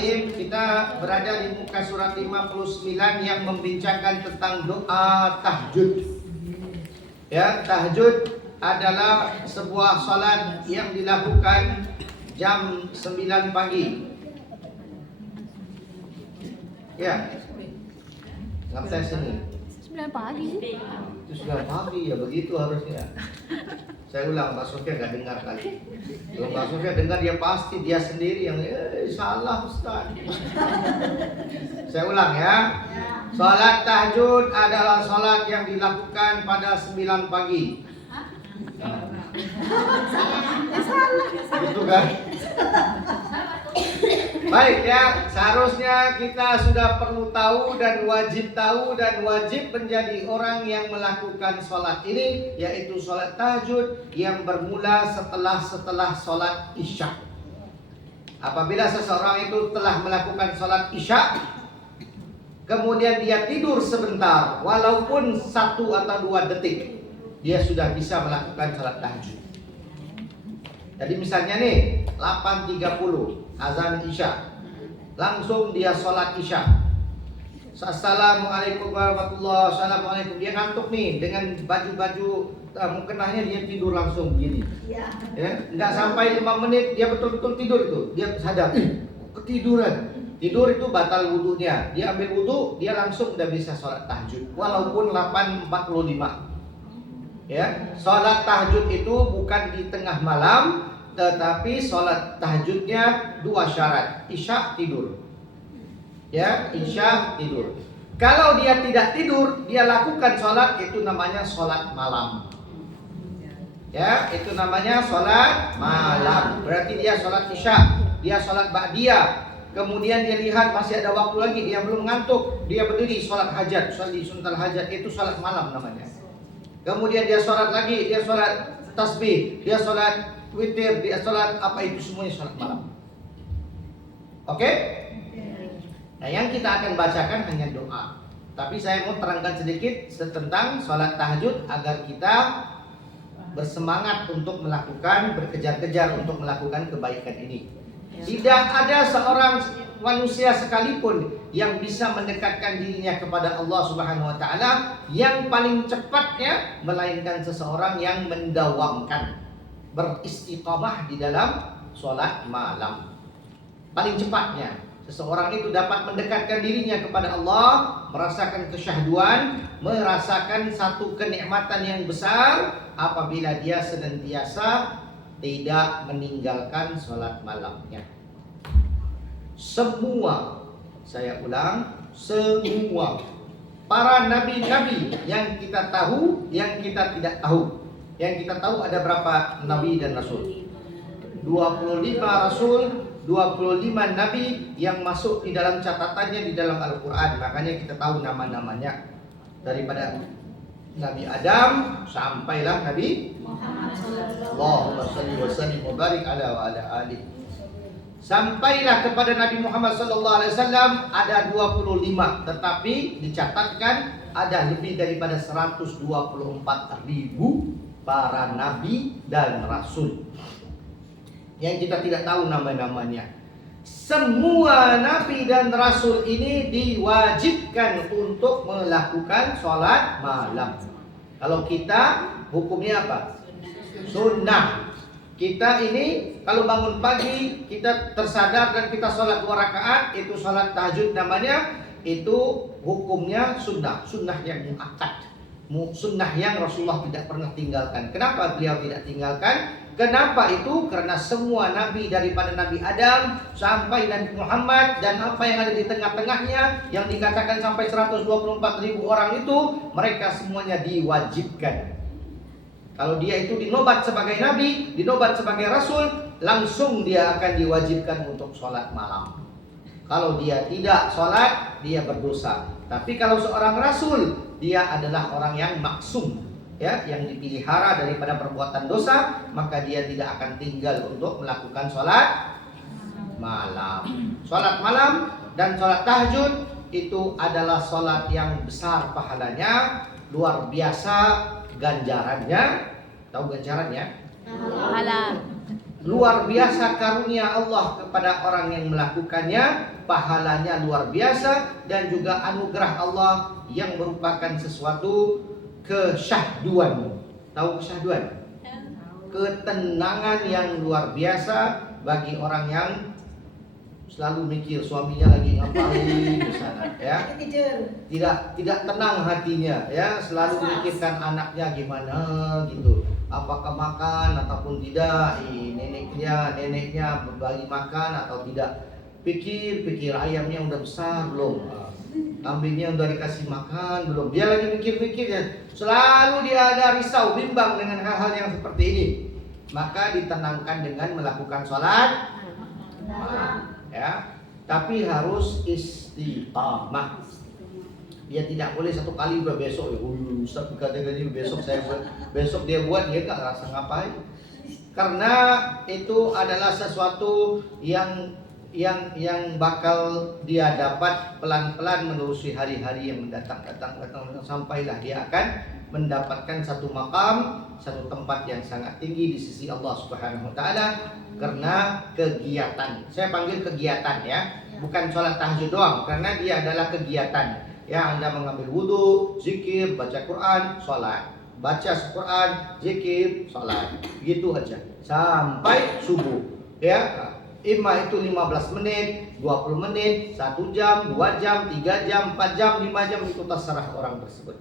Bismillahirrahmanirrahim. Kita berada di muka surat 59 yang membincangkan tentang doa tahajud. Ya, tahajud adalah sebuah salat yang dilakukan jam 9 pagi. Ya. Ngetes ini. 9 pagi sih. Itu 9 pagi ya, begitu harusnya. Saya ulang, Pak Sofia gak dengar kali. Kalau Pak Sofia dengar, dia pasti dia sendiri yang salah Ustaz. Saya ulang ya. Salat tahajud adalah salat yang dilakukan pada 9 pagi. Gitu kan? Baik ya, seharusnya kita sudah perlu tahu dan wajib menjadi orang yang melakukan sholat ini, yaitu sholat tahajud yang bermula setelah sholat isya. Apabila seseorang itu telah melakukan sholat isya, kemudian dia tidur sebentar, walaupun 1 atau 2 detik, dia sudah bisa melakukan sholat tahajud. Jadi misalnya nih 8.30 azan isya, langsung dia sholat isya. Assalamualaikum warahmatullahi wabarakatuh. Assalamualaikum. Dia ngantuk nih dengan baju mukenahnya, dia tidur langsung begini. Ya, nggak sampai 5 menit dia betul-betul tidur itu. Dia sadar, ketiduran. Tidur itu batal wudunya. Dia ambil wudu, dia langsung udah bisa sholat tahajud. Walaupun 8.45. Ya, sholat tahajud itu bukan di tengah malam, tetapi sholat tahajudnya 2 syarat. Isya tidur. Ya, isya tidur. Kalau dia tidak tidur, dia lakukan sholat, itu namanya sholat malam. Ya, itu namanya sholat malam. Berarti dia sholat isya, dia sholat ba'diyah. Kemudian dia lihat masih ada waktu lagi, dia belum ngantuk, dia berdiri sholat hajat, sholat sunnatul hajat, itu sholat malam namanya. Kemudian dia sholat lagi, dia sholat tasbih, dia sholat witir, dia sholat apa, itu semuanya sholat malam. Oke? Nah, yang kita akan bacakan hanya doa. Tapi saya mau terangkan sedikit tentang sholat tahajud agar kita bersemangat untuk melakukan, berkejar-kejar untuk melakukan kebaikan ini. Tidak ada seorang manusia sekalipun yang bisa mendekatkan dirinya kepada Allah Subhanahu wa taala yang paling cepatnya melainkan seseorang yang mendawamkan, beristiqamah di dalam sholat malam. Paling cepatnya seseorang itu dapat mendekatkan dirinya kepada Allah, merasakan kesyahduan, merasakan satu kenikmatan yang besar apabila dia senantiasa tidak meninggalkan sholat malamnya. Semua, saya ulang, semua para nabi-nabi yang kita tahu, yang kita tidak tahu. Yang kita tahu ada berapa nabi dan rasul? 25 rasul, 25 nabi yang masuk di dalam catatannya di dalam Al-Quran. Makanya kita tahu nama-namanya. Daripada Nabi Adam sampailah Nabi Muhammad. Allahumma shalli wa sallim wa barik ala wa ala alihi. Sampailah kepada Nabi Muhammad sallallahu alaihi wasallam ada 25, tetapi dicatatkan ada lebih daripada 124.000 para nabi dan rasul yang kita tidak tahu nama-namanya. Semua nabi dan rasul ini diwajibkan untuk melakukan sholat malam. Kalau kita hukumnya apa? Sunnah. Kita ini kalau bangun pagi kita tersadar dan kita sholat 2 rakaat, itu sholat tahajud namanya. Itu hukumnya sunnah, sunnah yang muakkad, sunnah yang Rasulullah tidak pernah tinggalkan. Kenapa beliau tidak tinggalkan? Kenapa itu? Karena semua nabi daripada Nabi Adam sampai Nabi Muhammad dan apa yang ada di tengah-tengahnya yang dikatakan sampai 124.000 orang itu, mereka semuanya diwajibkan. Kalau dia itu dinobat sebagai nabi, dinobat sebagai rasul, langsung dia akan diwajibkan untuk sholat malam. Kalau dia tidak sholat, dia berdosa. Tapi kalau seorang rasul, dia adalah orang yang maksum, ya, yang dipelihara daripada perbuatan dosa, maka dia tidak akan tinggal untuk melakukan sholat malam. Sholat malam dan sholat tahajud itu adalah sholat yang besar pahalanya, luar biasa ganjarannya. Tahu ganjarannya? Pahala. Luar biasa karunia Allah kepada orang yang melakukannya, pahalanya luar biasa, dan juga anugerah Allah yang merupakan sesuatu kesyahduan. Tahu kesyahduan? Ketenangan yang luar biasa bagi orang yang selalu mikir suaminya lagi ngapain di sana, ya. Tidak tenang hatinya, ya, selalu mikirkan anaknya gimana gitu. Apakah makan ataupun tidak, neneknya berbagi makan atau tidak. Pikir ayamnya udah besar belum, kambingnya udah dikasih makan belum. Dia lagi mikir-mikirnya, selalu dia ada risau, bimbang dengan hal-hal yang seperti ini. Maka ditenangkan dengan melakukan sholat malam, ya. Tapi harus istiqamah. Dia tidak boleh satu kali besok, Ustaz katakan ini besok dia buat, dia gak rasa ngapain. Karena itu adalah sesuatu yang bakal dia dapat pelan-pelan menerusi hari-hari yang mendatang, sampailah dia akan mendapatkan satu makam, satu tempat yang sangat tinggi di sisi Allah Subhanahu wa taala karena kegiatan. Saya panggil kegiatan, ya, bukan sholat tahajud doang, karena dia adalah kegiatan. Ya, Anda mengambil wudhu, zikir, baca Quran, sholat, baca Quran, zikir, sholat, gitu aja sampai subuh, ya. Imma itu 15 menit, 20 menit, 1 jam, 2 jam, 3 jam, 4 jam, 5 jam, itu terserah orang tersebut.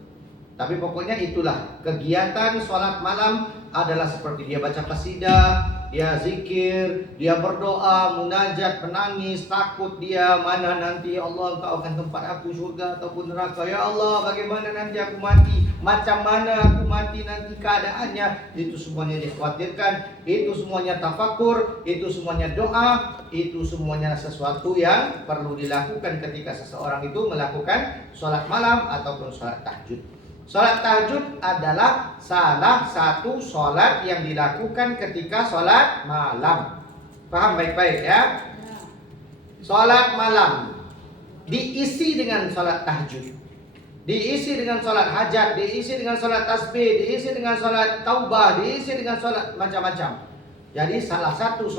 Tapi pokoknya itulah kegiatan sholat malam adalah seperti dia baca qasidah, dia zikir, dia berdoa, munajat, menangis, takut dia mana nanti ya Allah Engkau akan tempat aku surga ataupun neraka. Ya Allah, bagaimana nanti aku mati, macam mana aku mati nanti keadaannya. Itu semuanya dikhawatirkan, itu semuanya tafakur, itu semuanya doa, itu semuanya sesuatu yang perlu dilakukan ketika seseorang itu melakukan sholat malam ataupun sholat tahajud. Sholat tahajud adalah salah satu sholat yang dilakukan ketika sholat malam. Paham baik-baik, ya? Sholat malam diisi dengan sholat tahajud, diisi dengan sholat hajat, diisi dengan sholat tasbih, diisi dengan sholat taubah, diisi dengan sholat macam-macam. Jadi salah satu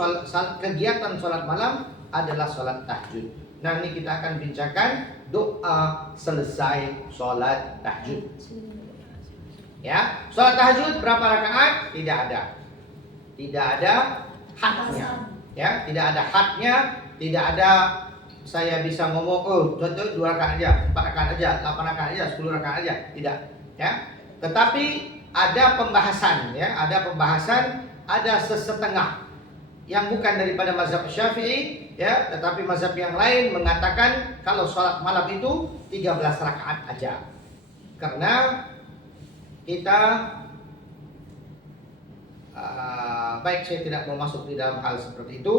kegiatan sholat malam adalah sholat tahajud. Nah, ini kita akan bincangkan doa selesai sholat tahajud. Ya, sholat tahajud berapa rakaat? Tidak ada hadnya. Ya, tidak ada hadnya, tidak ada saya bisa ngomong contoh 2 rakaat aja, 4 rakaat aja, 8 rakaat aja, 10 rakaat aja, tidak. Ya, tetapi ada pembahasan, ya, ada sesetengah yang bukan daripada mazhab Syafi'i, ya, tetapi mazhab yang lain mengatakan kalau sholat malam itu 13 rakaat aja. Karena kita baik, saya tidak mau masuk di dalam hal seperti itu,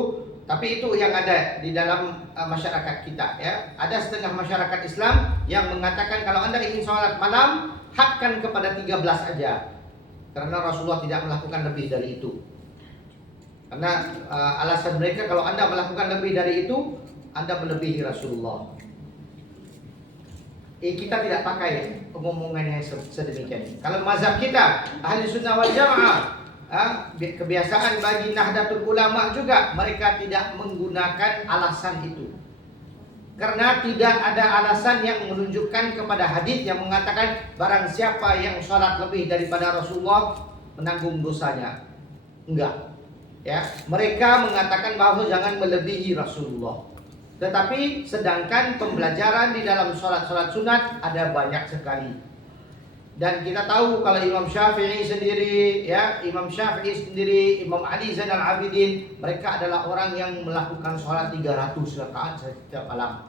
tapi itu yang ada di dalam masyarakat kita, ya. Ada setengah masyarakat Islam yang mengatakan kalau Anda ingin sholat malam, hadkan kepada 13 aja. Karena Rasulullah tidak melakukan lebih dari itu. Karena alasan mereka kalau Anda melakukan lebih dari itu, Anda melebihi Rasulullah. Kita tidak pakai omongan yang sedemikian. Kalau mazhab kita ahli sunnah wal jamaah, kebiasaan bagi Nahdlatul Ulama juga, mereka tidak menggunakan alasan itu. Karena tidak ada alasan yang menunjukkan kepada hadis yang mengatakan barang siapa yang sholat lebih daripada Rasulullah menanggung dosanya. Enggak. Ya, mereka mengatakan bahwa jangan melebihi Rasulullah. Tetapi sedangkan pembelajaran di dalam sholat-sholat sunat ada banyak sekali. Dan kita tahu kalau Imam Syafi'i sendiri, ya, Imam Ali Zainal Abidin, mereka adalah orang yang melakukan sholat 300 rakaat setiap malam.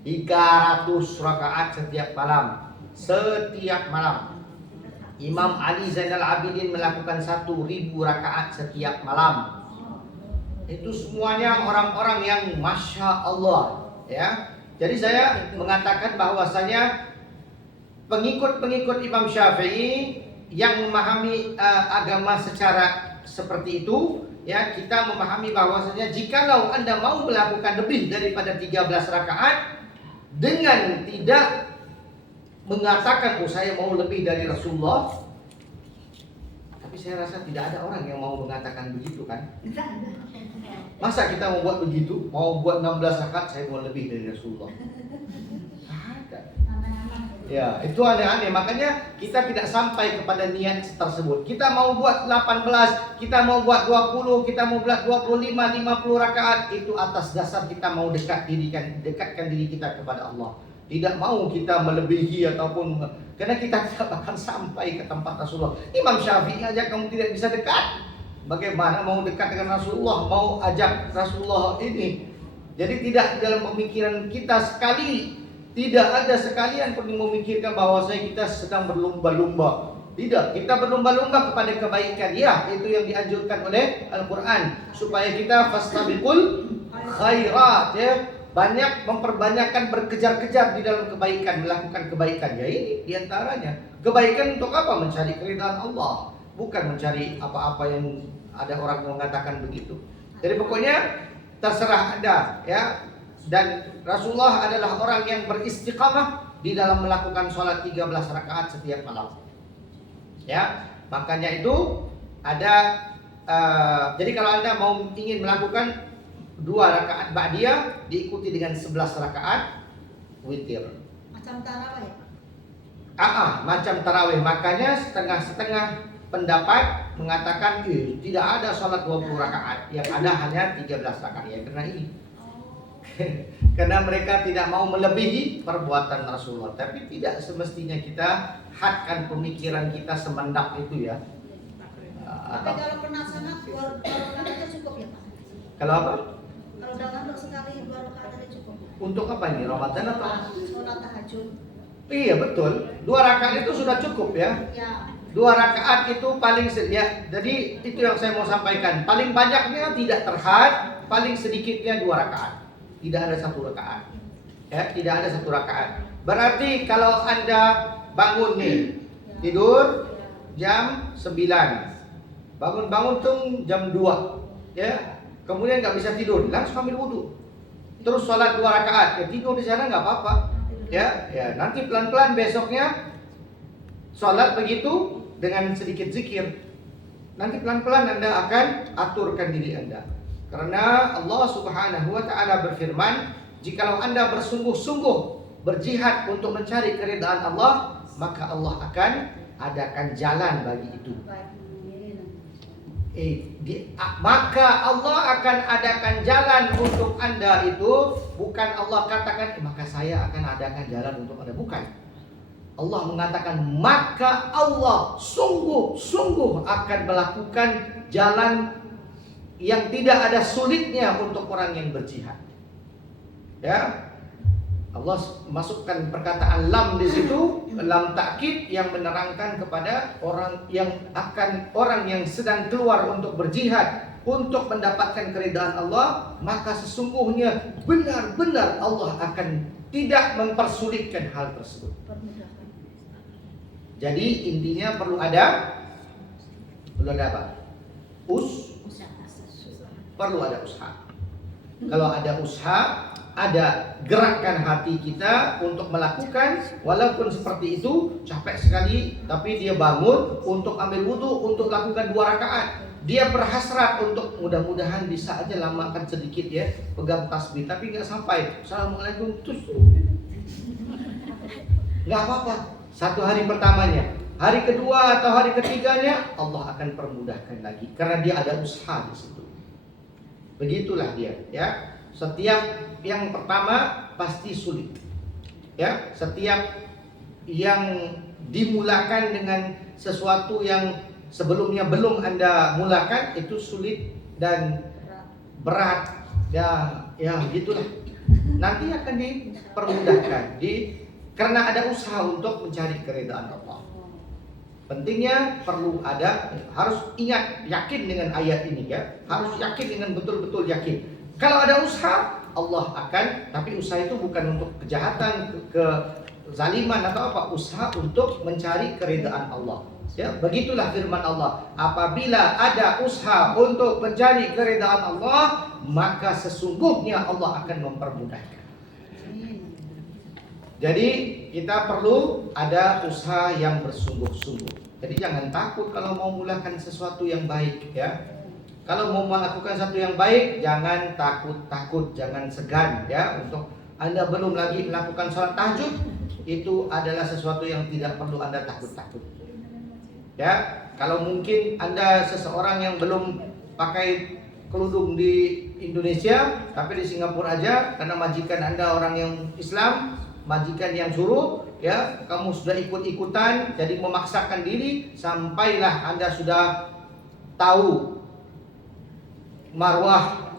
300 rakaat setiap malam. Imam Ali Zainal Abidin melakukan 1000 rakaat setiap malam. Itu semuanya orang-orang yang Masya Allah, ya. Jadi saya mengatakan bahwasanya pengikut-pengikut Imam Syafi'i yang memahami agama secara seperti itu, ya, kita memahami bahwasanya jikalau Anda mau melakukan lebih daripada 13 rakaat dengan tidak mengatakan saya mau lebih dari Rasulullah, Tapi saya rasa tidak ada orang yang mau mengatakan begitu kan? Masa kita mau buat begitu? Mau buat 16 rakaat, saya mau lebih dari Rasulullah. Ada. Ya, itu aneh-aneh. Makanya kita tidak sampai kepada niat tersebut. Kita mau buat 18, kita mau buat 20, kita mau buat 25, 50 rakaat. Itu atas dasar kita mau dekatkan diri kita kepada Allah. Tidak mau kita melebihi ataupun karena kita tidak akan sampai ke tempat Rasulullah. Imam Syafi'i aja kamu tidak bisa dekat. Bagaimana mau dekat dengan Rasulullah, mau ajak Rasulullah ini? Jadi tidak dalam pemikiran kita sekali, tidak ada sekalian pun memikirkan bahwa kita sedang berlomba-lomba. Tidak, kita berlomba-lomba kepada kebaikan. Ya, itu yang dianjurkan oleh Al-Quran supaya kita fastabiqul khairat, ya. Banyak memperbanyakkan berkejar-kejar di dalam kebaikan, melakukan kebaikan. Ya ini diantaranya. Kebaikan untuk apa? Mencari keridhaan Allah, bukan mencari apa-apa yang ada orang mengatakan begitu. Jadi pokoknya terserah Anda, ya. Dan Rasulullah adalah orang yang beristiqamah di dalam melakukan sholat 13 rakaat setiap malam. Ya, makanya itu ada. Jadi kalau Anda mau ingin melakukan 2 rakaat ba'diyah diikuti dengan 11 rakaat witir. Macam tarawih. Macam tarawih. Makanya setengah-setengah pendapat mengatakan tidak ada sholat 20 rakaat, yang ada hanya 13 rakaat. Ya karena ini. Karena mereka tidak mau melebihi perbuatan Rasulullah. Tapi tidak semestinya kita hadkan pemikiran kita semendak itu ya. Tapi kalau pernah sangat 2 rakaat itu cukup ya Pak? Kalau apa? Kalau dalam untuk sekali 2 rakaat itu cukup. Untuk apa ini? Ramadan atau? Sholat tahajud. Iya betul. 2 rakaat itu sudah cukup ya. Ya. 2 rakaat itu paling ya. Jadi itu yang saya mau sampaikan. Paling banyaknya tidak terhad, paling sedikitnya 2 rakaat. Tidak ada 1 rakaat. Ya, tidak ada 1 rakaat. Berarti kalau Anda bangun nih, tidur jam 9. Bangun-bangun tuh jam 2. Ya. Kemudian nggak bisa tidur, langsung ambil wudhu. Terus sholat 2 rakaat, ya tidur di sana nggak apa-apa. Ya, nanti pelan-pelan besoknya sholat begitu dengan sedikit zikir. Nanti pelan-pelan Anda akan aturkan diri Anda. Karena Allah Subhanahu wa taala berfirman, jikalau Anda bersungguh-sungguh berjihad untuk mencari keridhaan Allah, maka Allah akan adakan jalan bagi itu. Maka Allah akan adakan jalan untuk Anda itu. Bukan Allah katakan maka saya akan adakan jalan untuk Anda. Bukan. Allah mengatakan maka Allah sungguh-sungguh akan melakukan jalan yang tidak ada sulitnya untuk orang yang berjihad. Ya, Allah masukkan perkataan lam di situ, lam takkid yang menerangkan kepada orang yang sedang keluar untuk berjihad untuk mendapatkan keridhaan Allah, maka sesungguhnya benar-benar Allah akan tidak mempersulitkan hal tersebut. Jadi intinya perlu ada apa? Perlu ada usaha. Kalau ada usaha, ada gerakan hati kita untuk melakukan, walaupun seperti itu capek sekali, tapi dia bangun untuk ambil wudhu untuk lakukan 2 rakaat. Dia berhasrat untuk mudah-mudahan bisa aja lamakan sedikit ya, pegang tasbih, tapi nggak sampai. Assalamualaikum, terus nggak apa-apa. 1 hari pertamanya, hari kedua atau hari ketiganya Allah akan permudahkan lagi karena dia ada usaha di situ. Begitulah dia, ya. Setiap yang pertama pasti sulit. Ya, setiap yang dimulakan dengan sesuatu yang sebelumnya belum Anda mulakan itu sulit dan berat. Ya gitulah. Nanti akan dipermudahkan karena ada usaha untuk mencari keridhaan Allah. Pentingnya perlu harus ingat, yakin dengan ayat ini ya. Harus yakin dengan betul-betul yakin. Kalau ada usaha, Allah akan, tapi usaha itu bukan untuk kejahatan, kezaliman atau apa, usaha untuk mencari keridhaan Allah. Ya, begitulah firman Allah. Apabila ada usaha untuk mencari keridhaan Allah, maka sesungguhnya Allah akan mempermudahkan. Jadi kita perlu ada usaha yang bersungguh-sungguh. Jadi jangan takut kalau mau melakukan sesuatu yang baik ya. Kalau mau melakukan sesuatu yang baik, jangan takut-takut, jangan segan ya. Untuk Anda belum lagi melakukan sholat tahajud, itu adalah sesuatu yang tidak perlu Anda takut-takut. Ya, kalau mungkin Anda seseorang yang belum pakai kerudung di Indonesia, tapi di Singapura aja, karena majikan Anda orang yang Islam, majikan yang suruh, ya, kamu sudah ikut-ikutan, jadi memaksakan diri, sampailah Anda sudah tahu marwah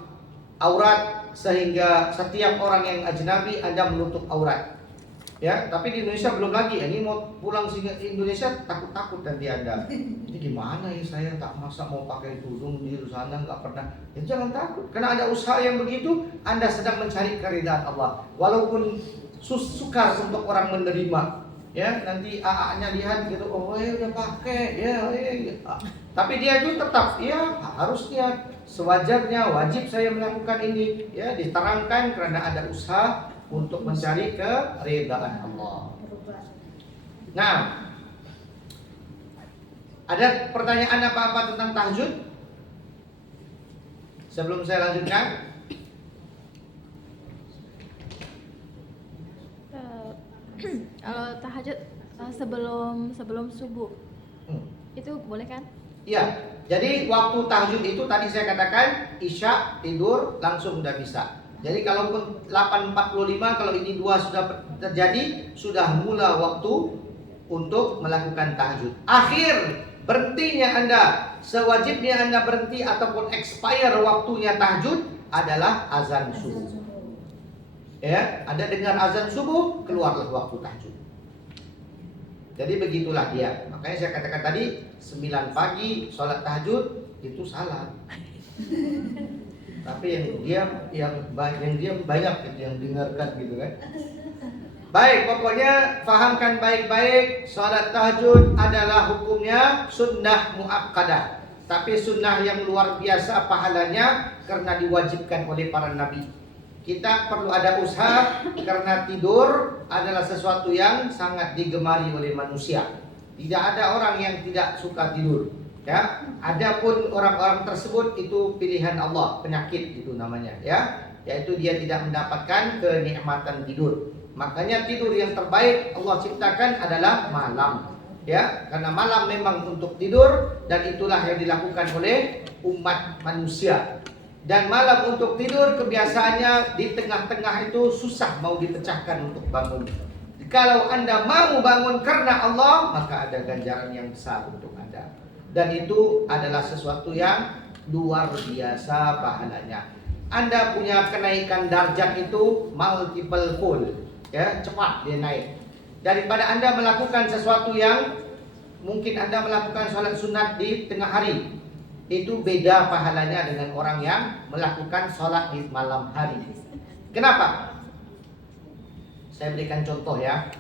aurat, sehingga setiap orang yang ajnabi Anda menutup aurat. Ya, tapi di Indonesia belum lagi. Ini mau pulang ke Indonesia takut-takut nanti Anda. Ini gimana ya, saya tak masa mau pakai tudung di sana, nggak pernah. Ya jangan takut, karena ada usaha yang begitu. Anda sedang mencari keridhaan Allah. Walaupun sukar untuk orang menerima. Ya, nanti AA-nya lihat gitu, oh ya udah pakai, ya. Tapi dia itu tetap, ya harusnya, sewajarnya, wajib saya melakukan ini. Ya, diterangkan karena ada usaha untuk mencari keridhaan Allah. Nah, ada pertanyaan apa-apa tentang tahajud? Sebelum saya lanjutkan. Kalau tahajud sebelum subuh, itu boleh kan? Iya. Jadi waktu tahajud itu tadi saya katakan isya tidur langsung udah bisa. Jadi kalaupun 8.45, kalau ini dua sudah terjadi, sudah mula waktu untuk melakukan tahajud. Akhir berhentinya Anda, sewajibnya Anda berhenti ataupun expire waktunya tahajud adalah azan subuh. Ya, Anda dengar azan subuh, keluarlah waktu tahajud. Jadi begitulah dia. Makanya saya katakan tadi 9 pagi sholat tahajud itu salah. Tapi yang banyak gitu, yang dengarkan gitu kan. Baik, pokoknya fahamkan baik-baik, sholat tahajud adalah hukumnya sunnah muakkadah. Tapi sunnah yang luar biasa pahalanya karena diwajibkan oleh para nabi. Kita perlu ada usaha karena tidur adalah sesuatu yang sangat digemari oleh manusia. Tidak ada orang yang tidak suka tidur. Ya, adapun orang-orang tersebut itu pilihan Allah, penyakit itu namanya, ya, yaitu dia tidak mendapatkan kenikmatan tidur. Makanya tidur yang terbaik Allah ciptakan adalah malam, ya, karena malam memang untuk tidur dan itulah yang dilakukan oleh umat manusia. Dan malam untuk tidur kebiasaannya di tengah-tengah itu susah mau dipecahkan untuk bangun. Kalau Anda mau bangun karena Allah, maka ada ganjaran yang besar untuk Anda. Dan itu adalah sesuatu yang luar biasa pahalanya. Anda punya kenaikan darjat itu multiple fold, ya, cepat dia naik. Daripada Anda melakukan sesuatu yang mungkin Anda melakukan sholat sunat di tengah hari, itu beda pahalanya dengan orang yang melakukan sholat di malam hari. Kenapa? Saya berikan contoh ya.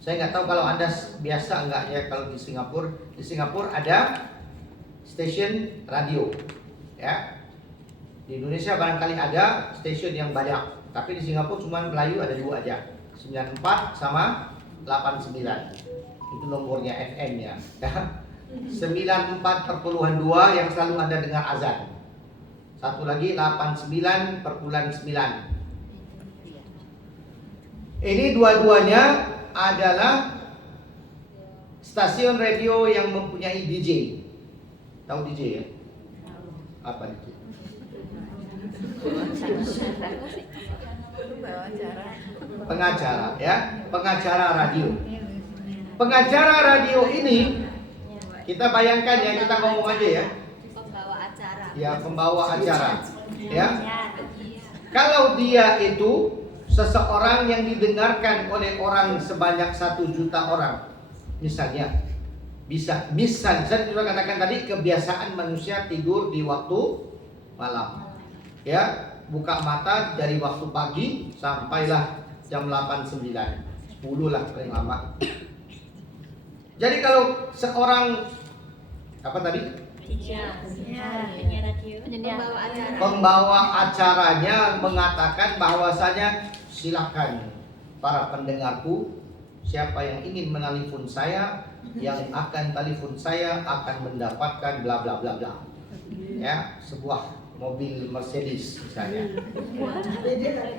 Saya nggak tahu kalau Anda biasa enggak ya, kalau di Singapura. Di Singapura ada stasiun radio, ya. Di Indonesia barangkali ada stasiun yang banyak, tapi di Singapura cuma Melayu ada 2 aja, 94 sama 89. Itu nomornya FM-nya. Ya. 94,2 yang selalu Anda dengar azan. Satu lagi 89,9. Ini dua-duanya adalah stasiun radio yang mempunyai DJ. Tahu DJ ya? Apa DJ? Pengacara ya, pengacara radio. Pengacara radio ini kita bayangkan ya, kita ngomong aja ya. Pembawa acara. Ya, pembawa acara. Ya. Kalau dia itu seseorang yang didengarkan oleh orang sebanyak 1 juta orang, misalnya, saya sudah katakan tadi kebiasaan manusia tidur di waktu malam. Ya, buka mata dari waktu pagi sampailah jam 8, 9, 10 lah paling lama. Jadi kalau seorang apa tadi? Pembawa acaranya mengatakan bahwasanya silakan para pendengarku, siapa yang ingin menelpon saya, yang akan telepon saya akan mendapatkan bla bla bla bla. Ya, sebuah mobil Mercedes misalnya.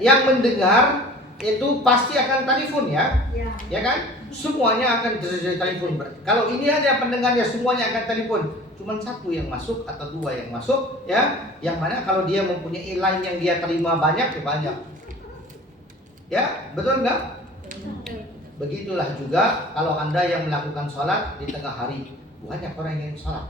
Yang mendengar itu pasti akan telepon ya. Ya kan? Semuanya akan telepon. Kalau ini ada pendengarnya semuanya akan telepon. Cuman satu yang masuk atau dua yang masuk ya. Yang mana kalau dia mempunyai line yang dia terima banyak ya banyak. Ya, betul enggak? Begitulah juga kalau Anda yang melakukan sholat di tengah hari, banyak orang yang sholat.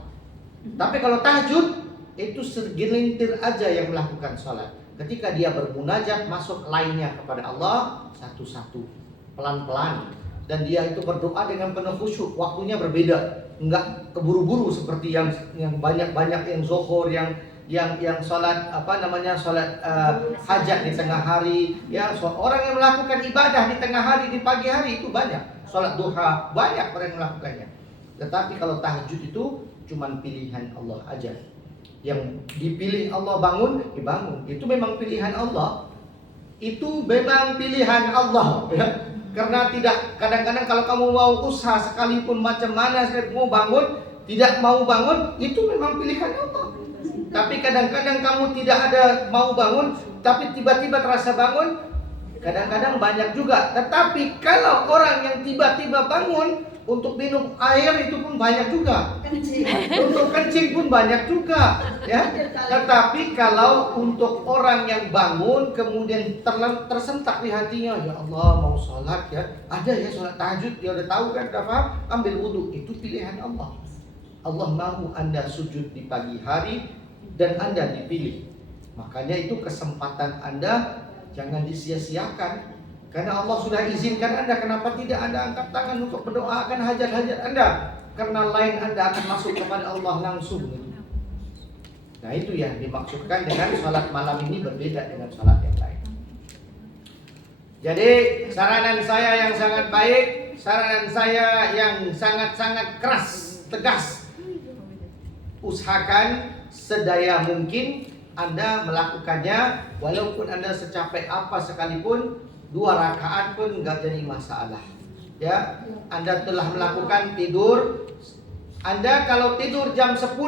Tapi kalau tahajud itu segelintir aja yang melakukan sholat. Ketika dia bermunajat masuk lainnya kepada Allah satu-satu, pelan-pelan, dan dia itu berdoa dengan penuh khusyuk. Waktunya berbeda, enggak keburu-buru seperti yang banyak-banyak yang zuhur, yang sholat sholat hajat di tengah hari. Ya, orang yang melakukan ibadah di tengah hari, di pagi hari itu banyak. Sholat duha banyak orang yang melakukannya. Tetapi kalau tahajud itu cuman pilihan Allah aja. Yang dipilih Allah bangun, dibangun. Itu memang pilihan Allah. Itu memang pilihan Allah ya. Karena tidak, kadang-kadang kalau kamu mau usaha sekalipun macam mana mau bangun, tidak mau bangun, itu memang pilihan Allah. Tapi kadang-kadang kamu tidak ada mau bangun, tapi tiba-tiba terasa bangun, kadang-kadang banyak juga. Tetapi kalau orang yang tiba-tiba bangun untuk minum air itu pun banyak juga. Untuk kencing pun banyak juga, ya. Tetapi kalau untuk orang yang bangun kemudian tersentak di hatinya, ya Allah mau sholat ya, ada ya sholat tahajud, dia udah tahu kan, udah paham, ambil wudhu, itu pilihan Allah. Allah mau Anda sujud di pagi hari dan Anda dipilih. Makanya itu kesempatan Anda jangan disia-siakan. Karena Allah sudah izinkan Anda, kenapa tidak Anda angkat tangan untuk berdoakan hajat-hajat Anda? Karena lain Anda akan masuk kepada Allah langsung. Nah itu yang dimaksudkan dengan sholat malam ini berbeda dengan sholat yang lain. Jadi saranan saya yang sangat baik, saranan saya yang sangat-sangat keras, tegas, usahakan sedaya mungkin Anda melakukannya, walaupun Anda secapek apa sekalipun, 2 rakaat pun nggak jadi masalah. Ya, Anda telah melakukan tidur. Anda kalau tidur jam 10,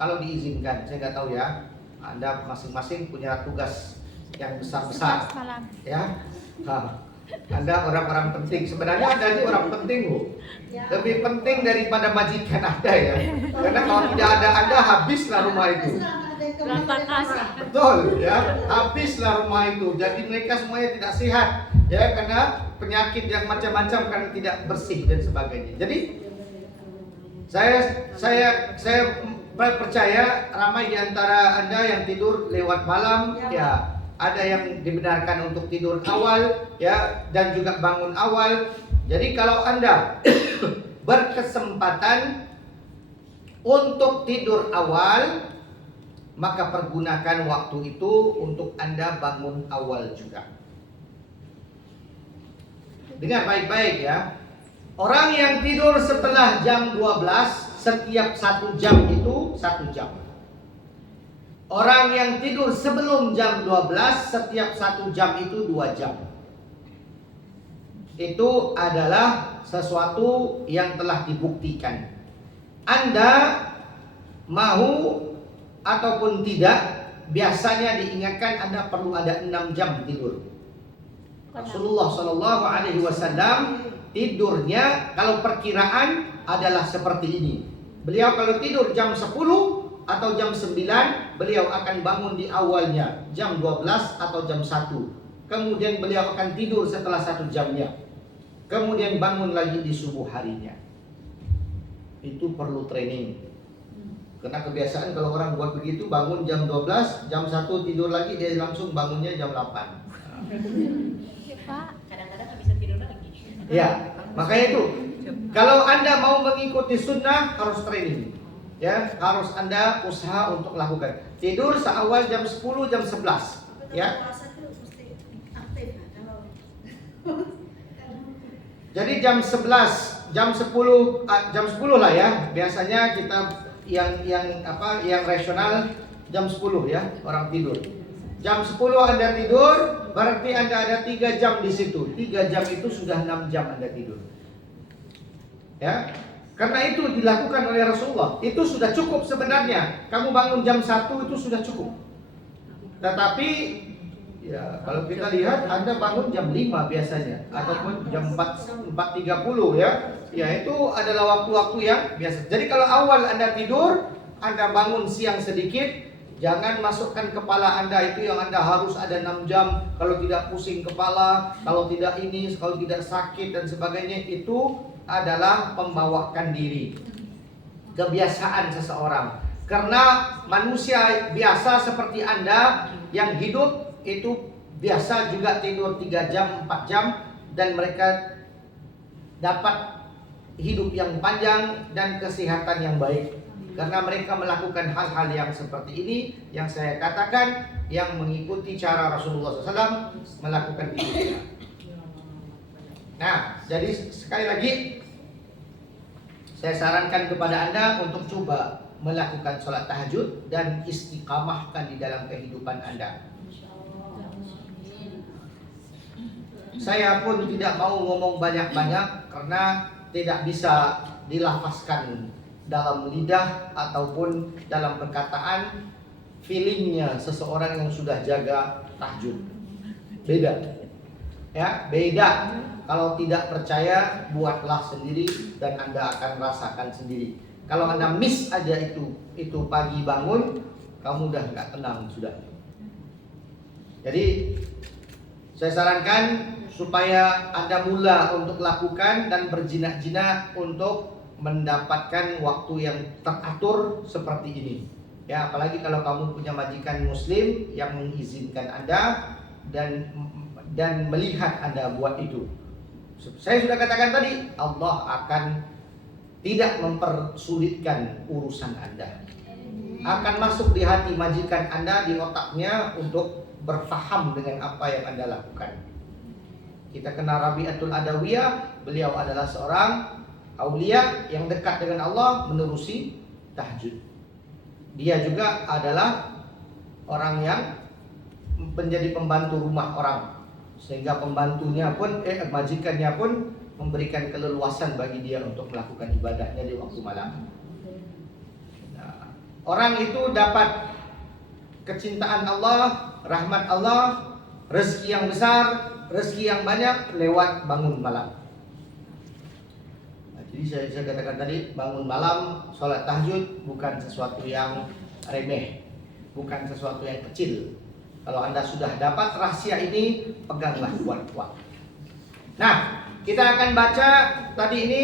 kalau diizinkan, saya nggak tahu ya. Anda masing-masing punya tugas yang besar-besar. Ya, Anda orang-orang penting. Sebenarnya Anda ini orang penting, Bu. Lebih penting daripada majikan Anda ya. Karena kalau tidak ada Anda, habislah rumah itu. Betul ya, habislah rumah itu. Jadi mereka semuanya tidak sehat ya, karena penyakit yang macam-macam karena tidak bersih dan sebagainya. Jadi saya percaya ramai di antara Anda yang tidur lewat malam ya, ada yang dibenarkan untuk tidur awal ya, dan juga bangun awal. Jadi kalau Anda berkesempatan untuk tidur awal, maka pergunakan waktu itu untuk Anda bangun awal juga. Dengar baik-baik ya. Orang yang tidur setelah jam 12, setiap 1 jam itu 1 jam. Orang yang tidur sebelum jam 12, setiap 1 jam itu 2 jam. Itu adalah sesuatu yang telah dibuktikan. Anda mau ataupun tidak, biasanya diingatkan Anda perlu ada 6 jam tidur. Rasulullah Shallallahu Alaihi Wasallam tidurnya kalau perkiraan adalah seperti ini. Beliau kalau tidur jam 10 atau jam 9, beliau akan bangun di awalnya jam 12 atau jam 1. Kemudian beliau akan tidur setelah 1 jamnya. Kemudian bangun lagi di subuh harinya. Itu perlu training. Karena kebiasaan kalau orang buat begitu, bangun jam 12, jam 1 tidur lagi, dia langsung bangunnya jam 8. Pak, Kadang-kadang nggak bisa tidur lagi. Ya, makanya itu. Kalau Anda mau mengikuti sunnah, harus training. Ya, harus Anda usaha untuk lakukan. Tidur seawal jam 10, jam 11. Ya. Puasa tuh mesti aktif kalau Jadi jam 11, jam 10, jam 10 lah ya. Biasanya kita yang rasional jam 10 ya, orang tidur. Jam 10 Anda tidur, berarti Anda ada 3 jam di situ. 3 jam itu sudah 6 jam Anda tidur. Ya, karena itu dilakukan oleh Rasulullah. Itu sudah cukup sebenarnya. Kamu bangun jam 1 itu sudah cukup. Tetapi ya kalau kita lihat Anda bangun jam 5 biasanya ataupun jam 4.30 ya. Ya itu adalah waktu-waktu yang biasa. Jadi kalau awal Anda tidur, Anda bangun siang sedikit, jangan masukkan kepala Anda itu yang Anda harus ada 6 jam. Kalau tidak pusing kepala, kalau tidak ini, kalau tidak sakit dan sebagainya, itu adalah pembawakan diri, kebiasaan seseorang. Karena manusia biasa seperti Anda yang hidup itu biasa juga tidur 3 jam, 4 jam, dan mereka dapat hidup yang panjang dan kesehatan yang baik. Karena mereka melakukan hal-hal yang seperti ini, yang saya katakan, yang mengikuti cara Rasulullah SAW melakukan itu. Nah, jadi sekali lagi saya sarankan kepada Anda untuk coba melakukan sholat tahajud dan istiqamahkan di dalam kehidupan Anda. Saya pun tidak mau ngomong banyak-banyak karena tidak bisa dilafazkan dalam lidah ataupun dalam perkataan feelingnya seseorang yang sudah jaga tahajud. Beda. Ya, beda. Kalau tidak percaya, buatlah sendiri dan Anda akan rasakan sendiri. Kalau Anda miss aja itu pagi bangun, kamu udah nggak tenang sudah. Jadi saya sarankan supaya Anda mula untuk lakukan dan berjinak-jinak untuk mendapatkan waktu yang teratur seperti ini. Ya, apalagi kalau kamu punya majikan muslim yang mengizinkan Anda dan melihat Anda buat itu. Saya sudah katakan tadi, Allah akan tidak mempersulitkan urusan Anda. Akan masuk di hati majikan Anda, di otaknya untuk berfaham dengan apa yang Anda lakukan. Kita kenal Rabi'atul Adawiyah, beliau adalah seorang aulia yang dekat dengan Allah menerusi tahajud. Dia juga adalah orang yang menjadi pembantu rumah orang, sehingga pembantunya pun majikannya pun memberikan keleluasan bagi dia untuk melakukan ibadahnya di waktu malam. Nah, orang itu dapat kecintaan Allah, rahmat Allah, rezeki yang besar, rezeki yang banyak lewat bangun malam. Nah, jadi saya katakan tadi, bangun malam, sholat tahajud bukan sesuatu yang remeh, bukan sesuatu yang kecil. Kalau Anda sudah dapat rahasia ini, peganglah kuat-kuat. Nah, kita akan baca tadi ini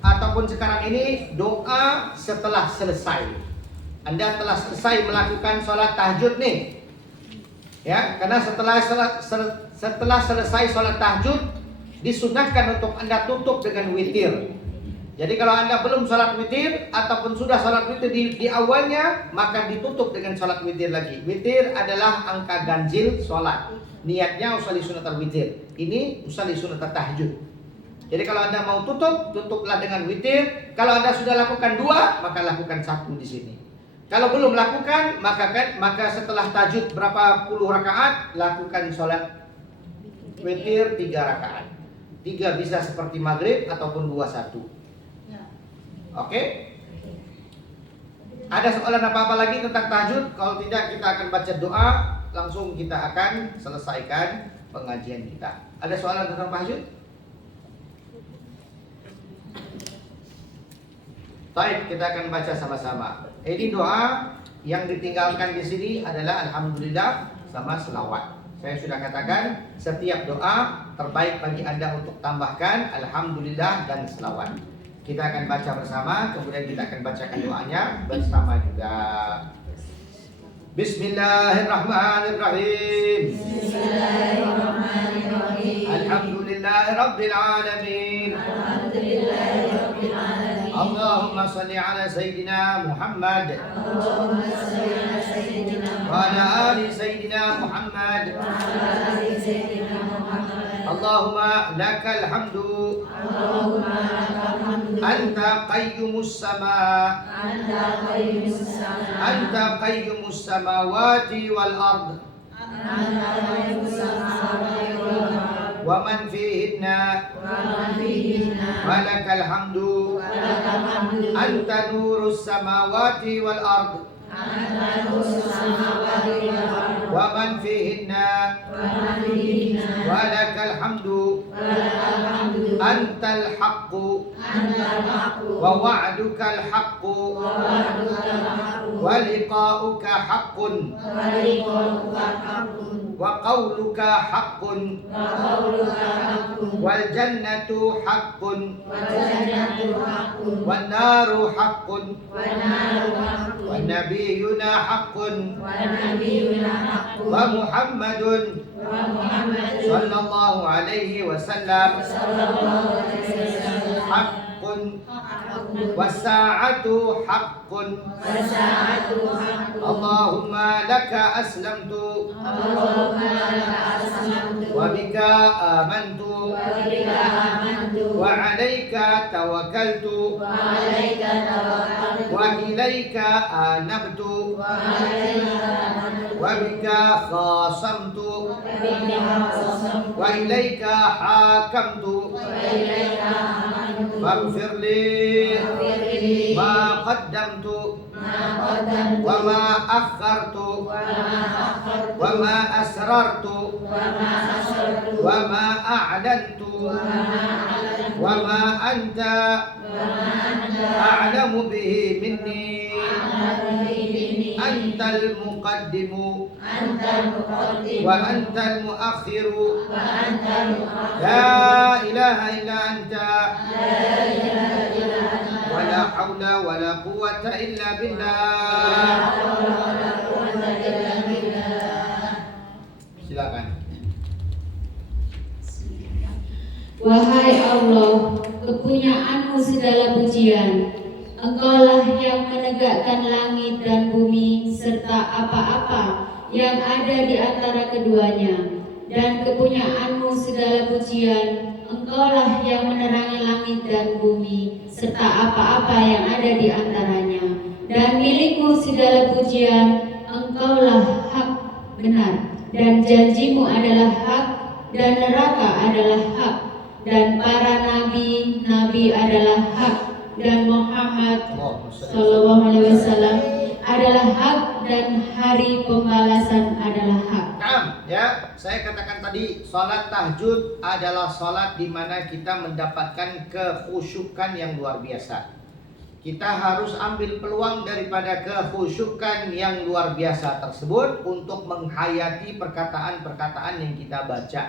ataupun sekarang ini doa setelah selesai. Anda telah selesai melakukan sholat tahajud nih, ya, karena setelah selesai sholat tahajud disunahkan untuk Anda tutup dengan witir. Jadi kalau Anda belum sholat witir ataupun sudah sholat witir di awalnya, maka ditutup dengan sholat witir lagi. Witir adalah angka ganjil sholat. Niatnya usolli sunatal witir. Ini usolli sunatal tahajud. Jadi kalau Anda mau tutup, tutuplah dengan witir. Kalau Anda sudah lakukan 2, maka lakukan 1 di sini. Kalau belum lakukan, maka setelah tahajud berapa puluh rakaat, lakukan sholat witir 3 rakaat. 3 bisa seperti maghrib ataupun 2-1. Oke? Ada soalan apa-apa lagi tentang tahajud? Kalau tidak, kita akan baca doa, langsung kita akan selesaikan pengajian kita. Ada soalan tentang tahajud? Baik, kita akan baca sama-sama. Ini doa yang ditinggalkan di sini adalah alhamdulillah sama selawat. Saya sudah katakan, setiap doa terbaik bagi Anda untuk tambahkan alhamdulillah dan selawat. Kita akan baca bersama, kemudian kita akan bacakan doanya bersama juga. Bismillahirrahmanirrahim. Bismillahirrahmanirrahim. Alhamdulillahirabbil alamin. Alhamdulillahirabbil alamin. Allahumma shalli ala sayyidina Muhammad. Allahumma shalli ala sayyidina Muhammad. Wa ala ali sayyidina Muhammad. Wa ala ali sayyidina Muhammad. Allahumma lakal hamdu. Allahumma lakal hamdu. Anta qayyumus sama. Anta qayyumus sama. Anta qayyumus samawati wal ard. wa man fihinna wa lakal hamdu anta nurus samawati wal ard wa man fihinna wa lakal hamdu antal haqqu wa wa'dukal haqqu wa liqa'uka haqqun wa qawluka haqqun wal jannatu haqqun wan naru haqqun wan nabiyyuna haqqun wa Muhammadun sallallahu alaihi wasallam haqqun was-sa'atu haqqun Allahumma laka aslamtu wa bika amantu wa 'alaika tawakkaltu wa ilaika anabtu wa bika khasamtu wa ilaika hakamtu faghfir li ma qaddamtu wa ma akhartu wa ma asrartu wa ma a'lantu wa ma anta a'lamu bihi minni antal muqaddimu wa antal muakhiru la ilaha illa anta wa la hawla wa la quwwata illa billah. Silakan. Wahai Allah, kepunyaanmu segala pujian. Engkaulah yang menegakkan langit dan bumi serta apa-apa yang ada di antara keduanya. Dan kepunyaanmu segala pujian. Engkaulah yang menerangi langit dan bumi serta apa-apa yang ada di antaranya. Dan milikmu segala pujian. Engkaulah hak benar, dan janjimu adalah hak, dan neraka adalah hak, dan para nabi adalah hak, dan Muhammad Sallallahu Alaihi Wasallam adalah hak, dan hari pembalasan adalah hak. Ya, saya katakan tadi, sholat tahajud adalah sholat di mana kita mendapatkan kekhusyukan yang luar biasa. Kita harus ambil peluang daripada kekhusyukan yang luar biasa tersebut untuk menghayati perkataan-perkataan yang kita baca.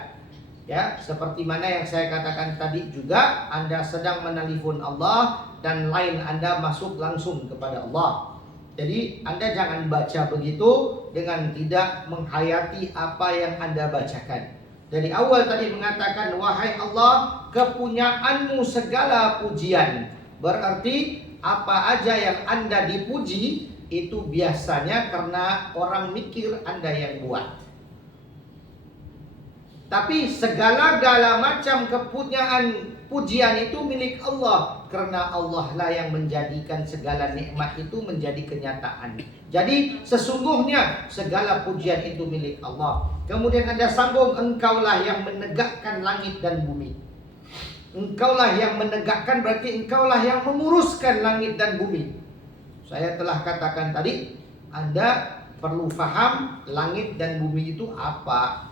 Ya, seperti mana yang saya katakan tadi juga, Anda sedang menelpon Allah dan lain Anda masuk langsung kepada Allah. Jadi Anda jangan baca begitu dengan tidak menghayati apa yang Anda bacakan. Dari awal tadi mengatakan, wahai Allah, kepunyaanmu segala pujian. Berarti apa aja yang Anda dipuji itu biasanya karena orang mikir Anda yang buat. Tapi segala macam kepunyaan pujian itu milik Allah, karena Allah lah yang menjadikan segala nikmat itu menjadi kenyataan. Jadi sesungguhnya segala pujian itu milik Allah. Kemudian Anda sambung, engkaulah yang menegakkan langit dan bumi. Engkaulah yang menegakkan berarti engkaulah yang menguruskan langit dan bumi. Saya telah katakan tadi, Anda perlu paham langit dan bumi itu apa.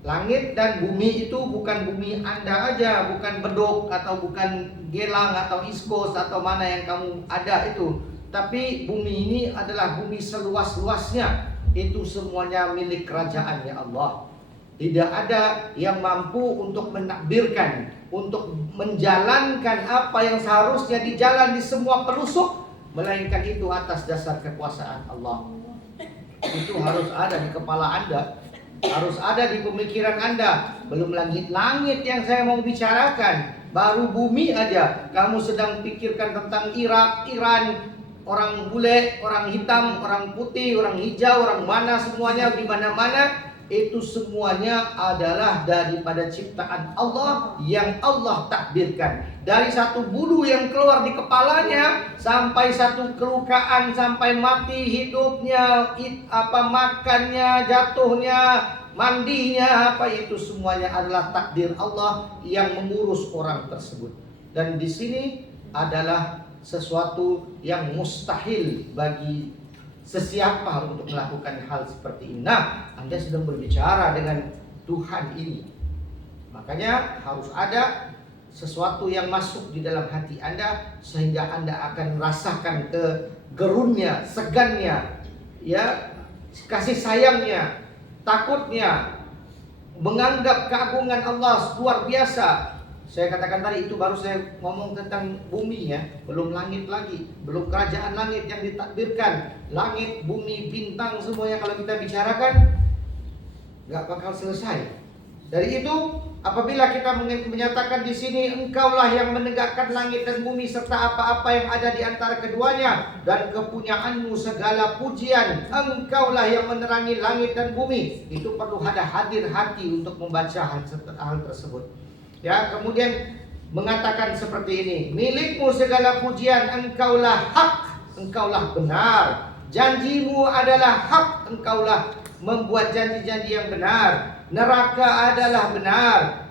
Langit dan bumi itu bukan bumi Anda aja, bukan bedok atau bukan gelang atau iskos atau mana yang kamu ada itu. Tapi bumi ini adalah bumi seluas-luasnya. Itu semuanya milik kerajaannya Allah. Tidak ada yang mampu untuk menakdirkan, untuk menjalankan apa yang seharusnya dijalan di semua pelosok, melainkan itu atas dasar kekuasaan Allah. Itu harus ada di kepala Anda, harus ada di pemikiran Anda. Belum langit yang saya mau bicarakan, baru bumi aja. Kamu sedang pikirkan tentang Irak, Iran, orang bule, orang hitam, orang putih, orang hijau, orang mana, semuanya di mana-mana. itu semuanya adalah daripada ciptaan Allah yang Allah takdirkan. Dari satu bulu yang keluar di kepalanya sampai satu kelukaan, sampai mati hidupnya, makannya, jatuhnya, mandinya, itu semuanya adalah takdir Allah yang mengurus orang tersebut. Dan di sini adalah sesuatu yang mustahil bagi sesiapa untuk melakukan hal seperti ini. Nah, Anda sedang berbicara dengan Tuhan ini, makanya harus ada sesuatu yang masuk di dalam hati Anda sehingga Anda akan merasakan kegerunnya, segannya, ya, kasih sayangnya, takutnya, menganggap keagungan Allah luar biasa. Saya katakan tadi itu baru saya ngomong tentang bumi, ya, belum langit lagi, belum kerajaan langit yang ditakdirkan. Langit, bumi, bintang semuanya kalau kita bicarakan nggak bakal selesai. Dari itu apabila kita menyatakan di sini engkaulah yang menegakkan langit dan bumi serta apa-apa yang ada di antara keduanya dan kepunyaanmu segala pujian, engkaulah yang menerangi langit dan bumi, itu perlu ada hadir hati untuk membaca hal tersebut. Ya, kemudian mengatakan seperti ini, milikmu segala pujian, engkaulah hak, engkaulah benar, janjimu adalah hak, engkaulah membuat janji-janji yang benar, neraka adalah benar,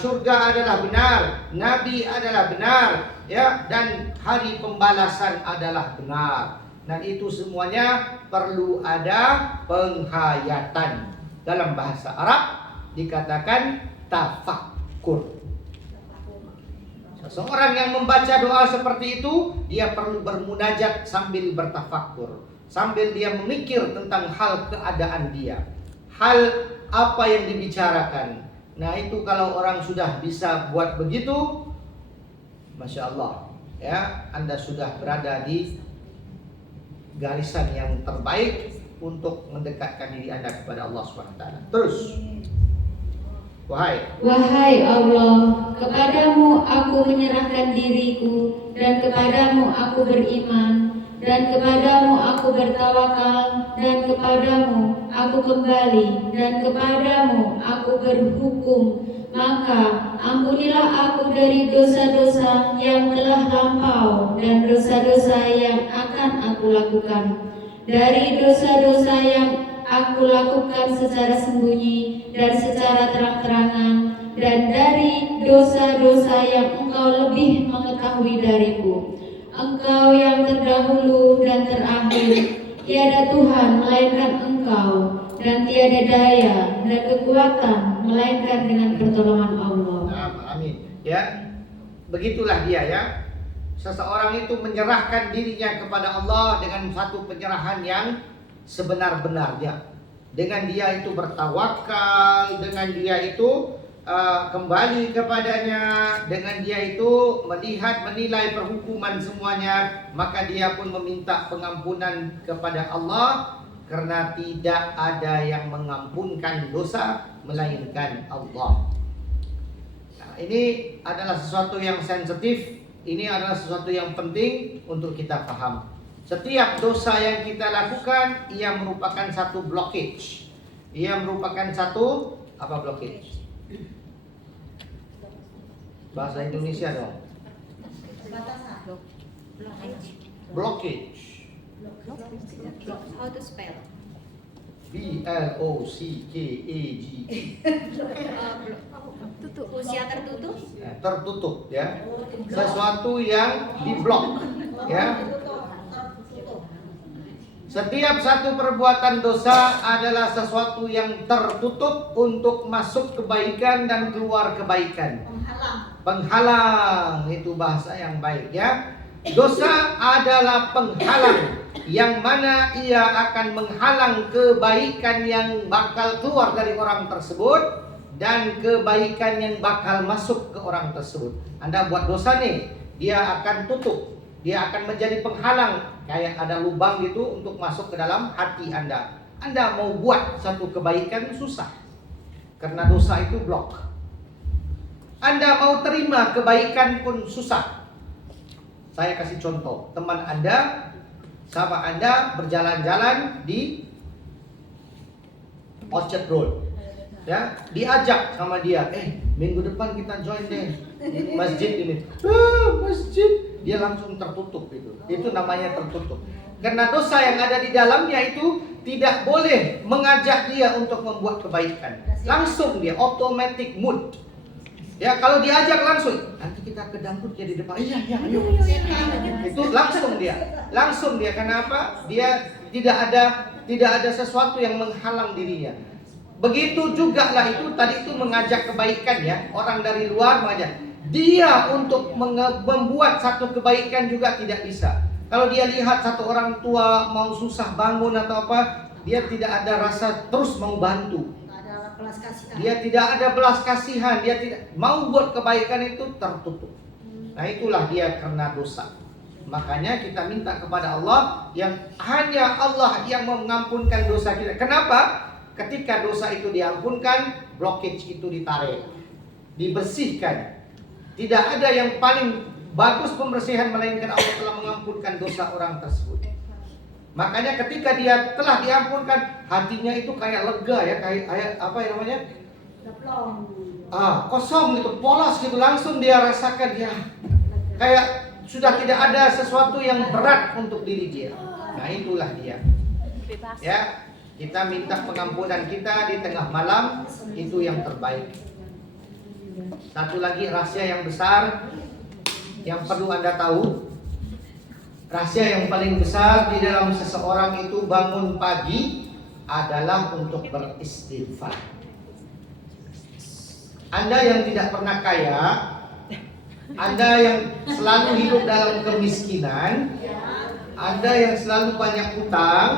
surga adalah benar, nabi adalah benar, ya, dan hari pembalasan adalah benar. Dan itu semuanya perlu ada penghayatan. Dalam bahasa Arab dikatakan tafakkur. Seseorang yang membaca doa seperti itu, dia perlu bermunajat sambil bertafakkur, sambil dia memikir tentang hal keadaan dia, hal apa yang dibicarakan. Nah, itu kalau orang sudah bisa buat begitu, Masya Allah, ya, Anda sudah berada di garisan yang terbaik untuk mendekatkan diri Anda kepada Allah SWT. Terus, Wahai Allah, kepadamu aku menyerahkan diriku, dan kepadamu aku beriman, dan kepadamu aku bertawakal, dan kepadamu aku kembali, dan kepadamu aku berhukum. Maka ampunilah aku dari dosa-dosa yang telah lampau dan dosa-dosa yang akan aku lakukan, dari dosa-dosa yang aku lakukan secara sembunyi dan secara terang-terangan, dan dari dosa-dosa yang engkau lebih mengetahui dariku. Engkau yang terdahulu dan terakhir, tiada Tuhan melainkan Engkau, dan tiada daya dan kekuatan melainkan dengan pertolongan Allah. Amin. Ya, begitulah dia, ya. Seseorang itu menyerahkan dirinya kepada Allah dengan satu penyerahan yang sebenar-benarnya. Dengan dia itu bertawakal, dengan dia itu kembali kepadanya, dengan dia itu melihat, menilai perhukuman semuanya, maka dia pun meminta pengampunan kepada Allah, karena tidak ada yang mengampunkan dosa melainkan Allah. Nah, ini adalah sesuatu yang sensitif, ini adalah sesuatu yang penting untuk kita paham. Setiap dosa yang kita lakukan, ia merupakan satu blockage. Ia merupakan satu blockage? Bahasa Indonesia dong. Blockage. How to spell? B-L-O-C-K-A-G-E. Tutup. Usia tertutup. Tertutup, ya. Sesuatu yang diblok, ya. Setiap satu perbuatan dosa adalah sesuatu yang tertutup untuk masuk kebaikan dan keluar kebaikan. Penghalang, itu bahasa yang baik, ya. Dosa adalah penghalang, yang mana ia akan menghalang kebaikan yang bakal keluar dari orang tersebut dan kebaikan yang bakal masuk ke orang tersebut. Anda buat dosa nih, dia akan tutup, dia akan menjadi penghalang, kayak ada lubang gitu untuk masuk ke dalam hati Anda. Anda mau buat satu kebaikan susah, karena dosa itu blok. Anda mau terima kebaikan pun susah. Saya kasih contoh, teman Anda sama Anda berjalan-jalan di Orchard Road. Ya, diajak sama dia, minggu depan kita join deh di masjid ini. Masjid, dia langsung tertutup itu. Itu namanya tertutup. Karena dosa yang ada di dalamnya itu tidak boleh mengajak dia untuk membuat kebaikan. Langsung dia automatic mood. Ya, kalau diajak langsung, nanti kita ke dangdut ya di depan. Iya, ayo. Itu langsung dia. Kenapa? Dia tidak ada sesuatu yang menghalang dirinya. Begitu juga lah itu tadi itu mengajak kebaikan ya, orang dari luar mengajak. Dia untuk membuat satu kebaikan juga tidak bisa. Kalau dia lihat satu orang tua mau susah bangun atau apa, dia tidak ada rasa terus mau bantu. Dia tidak ada belas kasihan, dia tidak mau buat kebaikan itu tertutup. Nah, itulah dia karena dosa. Makanya kita minta kepada Allah yang hanya Allah yang mengampunkan dosa kita. Kenapa? Ketika dosa itu diampunkan, blockage itu ditarik, dibersihkan. Tidak ada yang paling bagus pembersihan melainkan Allah telah mengampunkan dosa orang tersebut. Makanya ketika dia telah diampunkan, hatinya itu kayak lega ya, kayak apa ya namanya? Kosong gitu, polos gitu, langsung dia rasakan ya kayak sudah tidak ada sesuatu yang berat untuk diri dia. Nah, itulah dia. Ya, kita minta pengampunan kita di tengah malam, itu yang terbaik. Satu lagi rahasia yang besar yang perlu Anda tahu. Rahasia yang paling besar di dalam seseorang itu bangun pagi adalah untuk beristighfar. Anda yang tidak pernah kaya, Anda yang selalu hidup dalam kemiskinan, Anda yang selalu banyak hutang,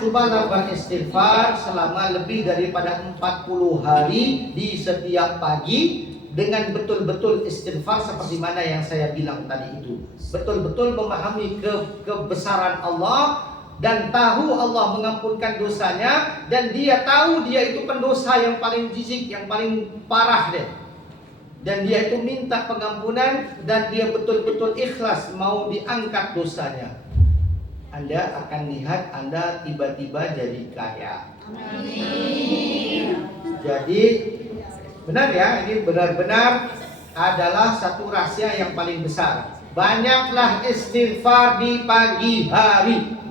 cobalah beristighfar selama lebih daripada 40 hari di setiap pagi dengan betul-betul istighfar seperti mana yang saya bilang tadi itu. Betul-betul memahami kebesaran Allah dan tahu Allah mengampunkan dosanya, dan dia tahu dia itu pendosa yang paling jijik, yang paling parah deh. Dan dia itu minta pengampunan dan dia betul-betul ikhlas mau diangkat dosanya. Anda akan lihat Anda tiba-tiba jadi kaya. Amin. Jadi benar ya, ini benar-benar adalah satu rahasia yang paling besar. Banyaklah istighfar di pagi hari.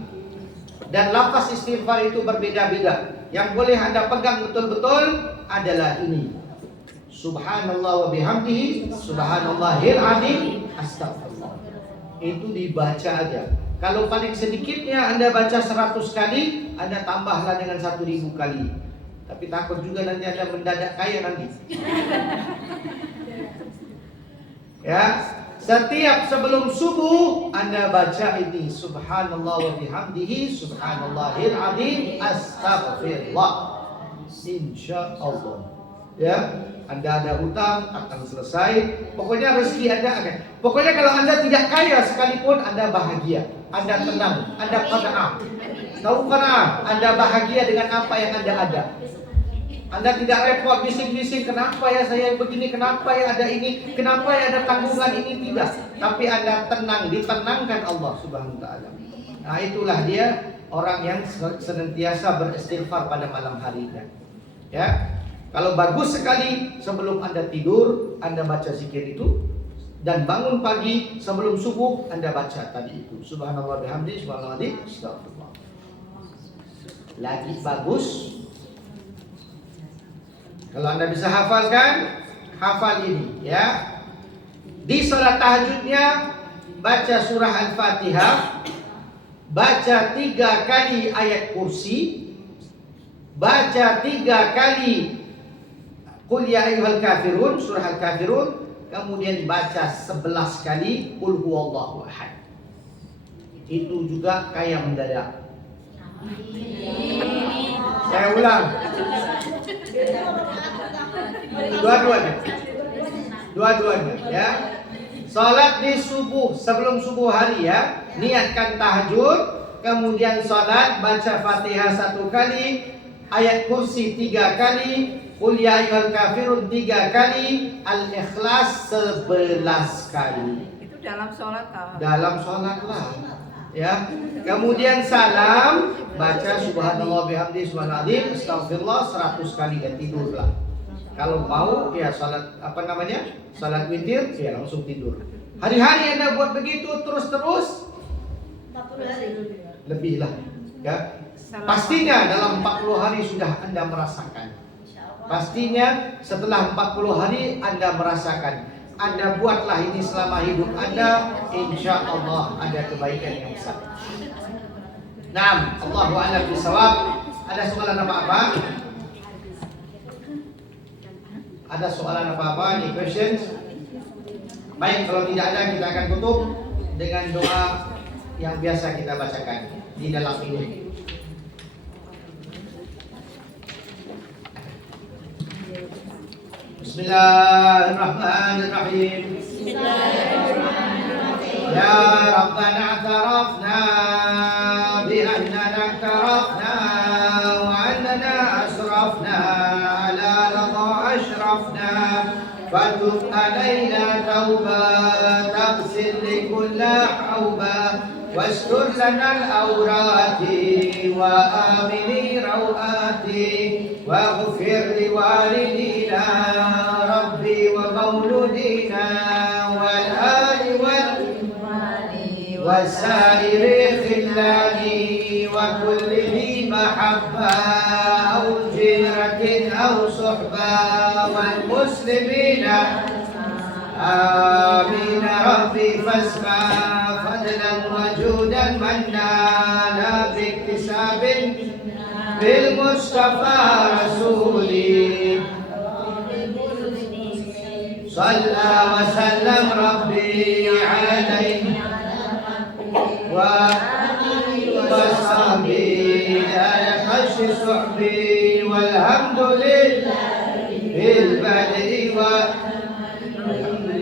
Dan lafaz istighfar itu berbeda-beda. Yang boleh Anda pegang betul-betul adalah ini. Subhanallah wa bihamdihi, subhanallahil azim, astagfirullah. Itu dibaca aja. Kalau paling sedikitnya Anda baca 100 kali, Anda tambahlah dengan 1000 kali. Tapi takut juga nanti Anda mendadak kaya nanti. Ya, setiap sebelum subuh Anda baca ini subhanallah wa bihamdihi subhanallahil azim astaghfirullah. Insyaallah. Ya, Anda ada hutang akan selesai. Pokoknya rezeki Anda akan. Pokoknya kalau Anda tidak kaya sekalipun Anda bahagia, Anda tenang, Anda qanaah. Tahu qanaah? Anda bahagia dengan apa yang Anda ada. Anda tidak repot bising-bising, kenapa ya saya begini, kenapa ya ada ini, kenapa ya ada tanggungan ini, tidak. Tapi Anda tenang, ditenangkan Allah Subhanahu wa taala. Nah, itulah dia orang yang senantiasa beristighfar pada malam harinya. Ya. Kalau bagus sekali sebelum Anda tidur, Anda baca zikir itu, dan bangun pagi sebelum subuh Anda baca tadi itu. Subhanallah bihamdi, subhanallah astagfirullah. Lagi bagus kalau Anda bisa hafalkan, hafal ini ya. Di salat tahajudnya baca surah Al-Fatihah, baca 3 kali ayat kursi, baca 3 kali Qul ya ayyuhal kafirun, surah Al-Kafirun, kemudian baca 11 kali Qul huwallahu ahad. Itu juga kaya mendadak. Saya ulang. Dua-duanya ya. Salat di subuh, sebelum subuh hari ya, niatkan tahajud, kemudian salat baca Fatihah 1 kali, ayat kursi 3 kali, Qul ya ayyuhal kafirun 3 kali, Al-Ikhlas 11 kali. Itu dalam sholat kah? Dalam sholat lah. Ya. Kemudian salam, baca subhanallah bihamdi subhanallah astagfirullah 100 kali dan tidurlah. Kalau mau ya salat salat witir ya langsung tidur. Hari-hari Anda buat begitu terus-terus 40 hari. lebih lah ya. Pastinya dalam 40 hari sudah Anda merasakan. Pastinya setelah 40 hari Anda merasakan. Anda buatlah ini selama hidup Anda, insya Allah ada kebaikan yang besar. Naam, Allahu a'lam bishawab. Ada soalan apa-apa? Ada soalan apa-apa? Any questions? Baik, kalau tidak ada kita akan tutup dengan doa yang biasa kita bacakan di dalam ini. Bismillahirrahmanirrahim. Ya Rabbana i'tarafna bi annana i'tarafna wa annana asrafna ala laqha ashrafna fatub alaina tauba taghsil li kulli hauba واستر لنا الأورات وآمن روآتي واغفر لوالدينا ربي ومولودينا والآل وسائر خلاني وكل ذي محبة أو جيرة أو صحبة والمسلمين آمين ربي فاسمع فضلا وجودا منانا باكتساب بالمصطفى رسولي صلى وسلم ربي عليه وصحبه لا يخش صحبي والحمد لله بالبدء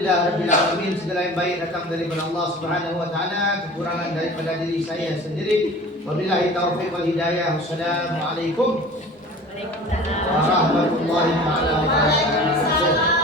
Rabbil alamin. Segala yang baik datang daripada Allah Subhanahu wa taala, kekurangan daripada diri saya sendiri. Wabillahi taufiq wal hidayah. Wassalamualaikum warahmatullahi wabarakatuh.